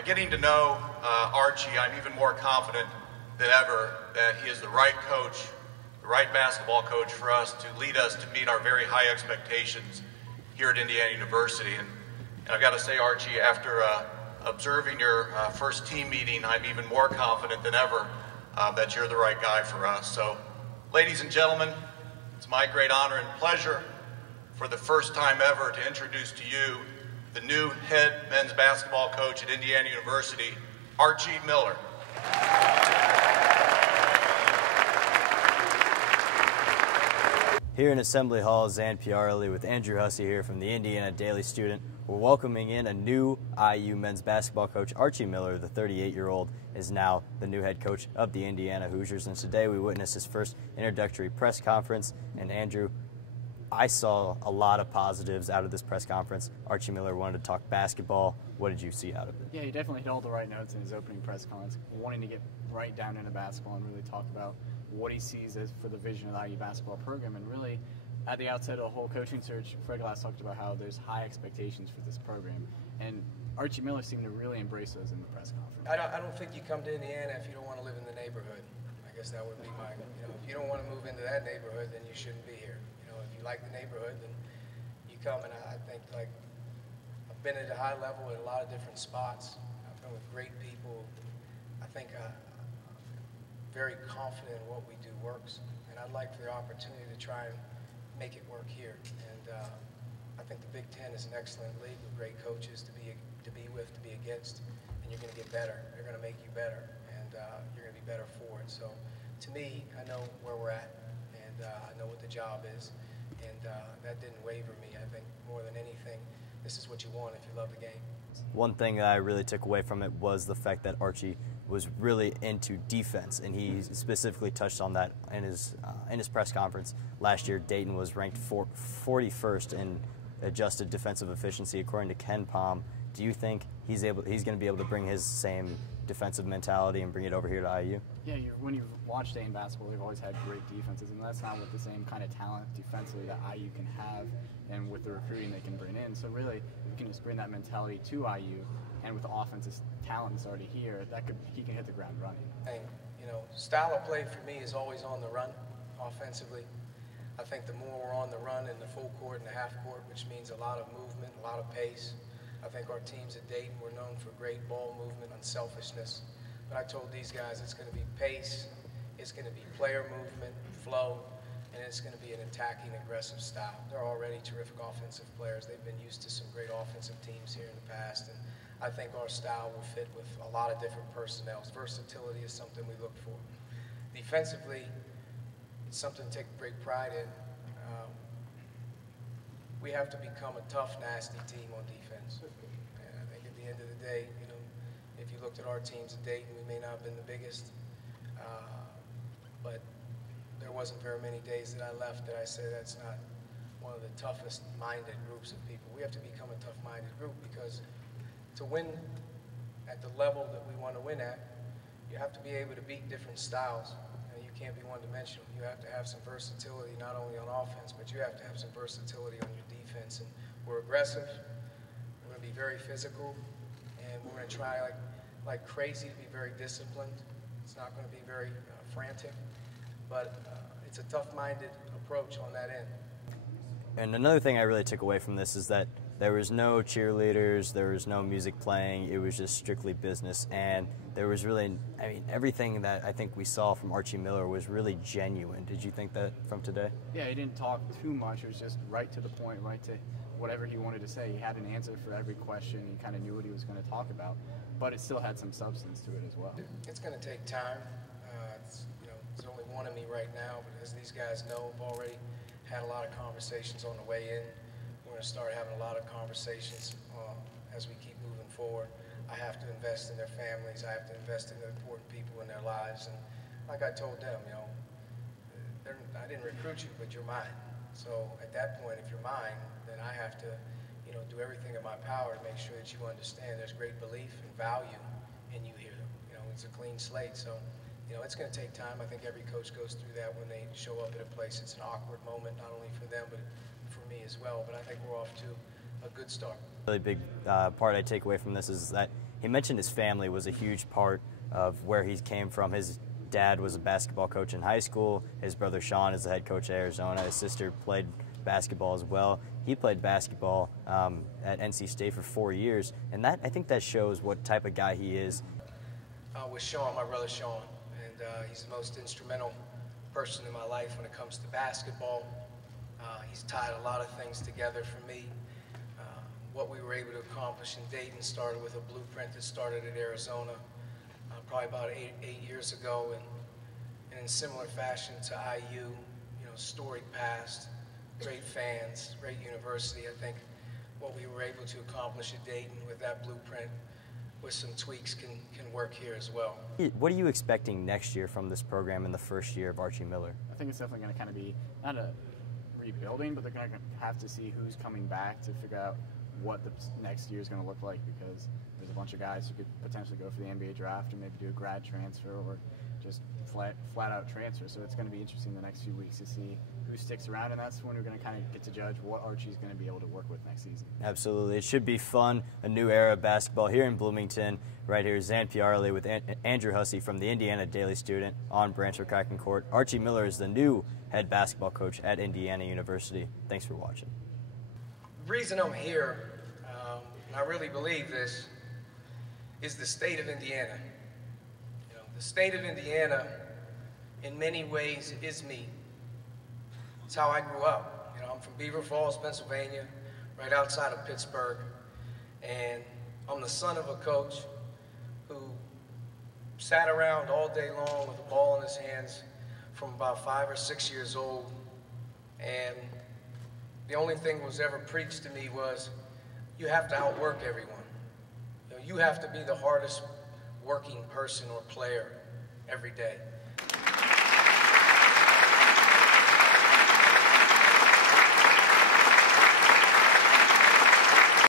By getting to know Archie, I'm even more confident than ever that he is the right coach, the right basketball coach for us to lead us to meet our very high expectations here at Indiana University. And I've got to say, Archie, after observing your first team meeting, I'm even more confident than ever that you're the right guy for us. So, ladies and gentlemen, it's my great honor and pleasure for the first time ever to introduce to you the new head men's basketball coach at Indiana University, Archie Miller. Here in Assembly Hall, Zain Pyarali with Andrew Hussey here from the Indiana Daily Student. We're welcoming in a new IU men's basketball coach. Archie Miller, the 38-year-old, is now the new head coach of the Indiana Hoosiers. And today we witnessed his first introductory press conference. And Andrew, I saw a lot of positives out of this press conference. Archie Miller wanted to talk basketball. What did you see out of it? Yeah, he definitely hit all the right notes in his opening press conference, wanting to get right down into basketball and really talk about what he sees as for the vision of the IU basketball program. And really, at the outset of the whole coaching search, Fred Glass talked about how there's high expectations for this program. And Archie Miller seemed to really embrace those in the press conference. I don't think you come to Indiana if you don't want to live in the neighborhood. I guess that would be my, if you don't want to move into that neighborhood, then you shouldn't be here. If you like the neighborhood, then you come. And I think, like, I've been at a high level at a lot of different spots. I've been with great people. I think I'm very confident in what we do works, and I'd like for the opportunity to try and make it work here. And I think the Big Ten is an excellent league with great coaches to be with, to be against, and you're going to get better. They're going to make you better, and you're going to be better for it. So, to me, I know where we're at, and I know what the job is. And that didn't waver me. I think more than anything, this is what you want if you love the game. One thing that I really took away from it was the fact that Archie was really into defense, and he specifically touched on that in his press conference. Last year, Dayton was ranked 41st in adjusted defensive efficiency according to Ken Palm. Do you think he's going to be able to bring his same defensive mentality and bring it over here to IU? Yeah, when you watch Dayton basketball, they've always had great defenses, and that's not with the same kind of talent defensively that IU can have, and with the recruiting they can bring in. So really, if you can just bring that mentality to IU, and with the offensive talent that's already here, he can hit the ground running. And style of play for me is always on the run, offensively. I think the more we're on the run in the full court and the half court, which means a lot of movement, a lot of pace. I think our teams at Dayton were known for great ball movement, unselfishness. But I told these guys it's going to be pace, it's going to be player movement, flow, and it's going to be an attacking, aggressive style. They're already terrific offensive players. They've been used to some great offensive teams here in the past, and I think our style will fit with a lot of different personnel. Versatility is something we look for. Defensively, it's something to take great pride in. We have to become a tough, nasty team on defense. And I think at the end of the day, if you looked at our teams at Dayton, we may not have been the biggest, but there wasn't very many days that I left that I said that's not one of the toughest-minded groups of people. We have to become a tough-minded group, because to win at the level that we want to win at, you have to be able to beat different styles. You can't be one-dimensional. You have to have some versatility, not only on offense, but you have to have some versatility on your defense. And we're aggressive. We're going to be very physical, and we're going to try like crazy to be very disciplined. It's not going to be very frantic, but it's a tough-minded approach on that end. And another thing I really took away from this is that there was no cheerleaders, there was no music playing, it was just strictly business. And there was really, everything that I think we saw from Archie Miller was really genuine. Did you think that from today? Yeah, he didn't talk too much. It was just right to the point, right to whatever he wanted to say. He had an answer for every question. He kind of knew what he was going to talk about, but it still had some substance to it as well. It's going to take time. There's only one of me right now, but as these guys know, I've already had a lot of conversations on the way in. We're going to start having a lot of conversations as we keep moving forward. I have to invest in their families. I have to invest in the important people in their lives. And like I told them, I didn't recruit you, but you're mine. So at that point, if you're mine, then I have to, do everything in my power to make sure that you understand there's great belief and value in you here. It's a clean slate. So, it's going to take time. I think every coach goes through that when they show up at a place. It's an awkward moment, not only for them, but for me as well. But I think we're off to good start. Really big part I take away from this is that he mentioned his family was a huge part of where he came from. His dad was a basketball coach in high school. His brother Sean is the head coach at Arizona. His sister played basketball as well. He played basketball at NC State for 4 years, and I think that shows what type of guy he is. With Sean, my brother Sean, and he's the most instrumental person in my life when it comes to basketball. He's tied a lot of things together for me. What we were able to accomplish in Dayton started with a blueprint that started at Arizona probably about eight years ago, and in similar fashion to IU, storied past, great fans, great university. I think what we were able to accomplish at Dayton with that blueprint with some tweaks can work here as well. What are you expecting next year from this program in the first year of Archie Miller? I think it's definitely going to kind of be not a rebuilding, but they're going to have to see who's coming back to figure out what the next year is going to look like, because there's a bunch of guys who could potentially go for the NBA draft or maybe do a grad transfer or just flat out transfer. So it's going to be interesting the next few weeks to see who sticks around, and that's when we're going to kind of get to judge what Archie's going to be able to work with next season. Absolutely. It should be fun, a new era of basketball here in Bloomington. Right here, Zain Pyarali with Andrew Hussey from the Indiana Daily Student on Branch McCracken Court. Archie Miller is the new head basketball coach at Indiana University. Thanks for watching. The reason I'm here, and I really believe this, is the state of Indiana. The state of Indiana, in many ways, is me. It's how I grew up. I'm from Beaver Falls, Pennsylvania, right outside of Pittsburgh, and I'm the son of a coach who sat around all day long with a ball in his hands from about 5 or 6 years old, and the only thing that was ever preached to me was, you have to outwork everyone. You have to be the hardest working person or player every day.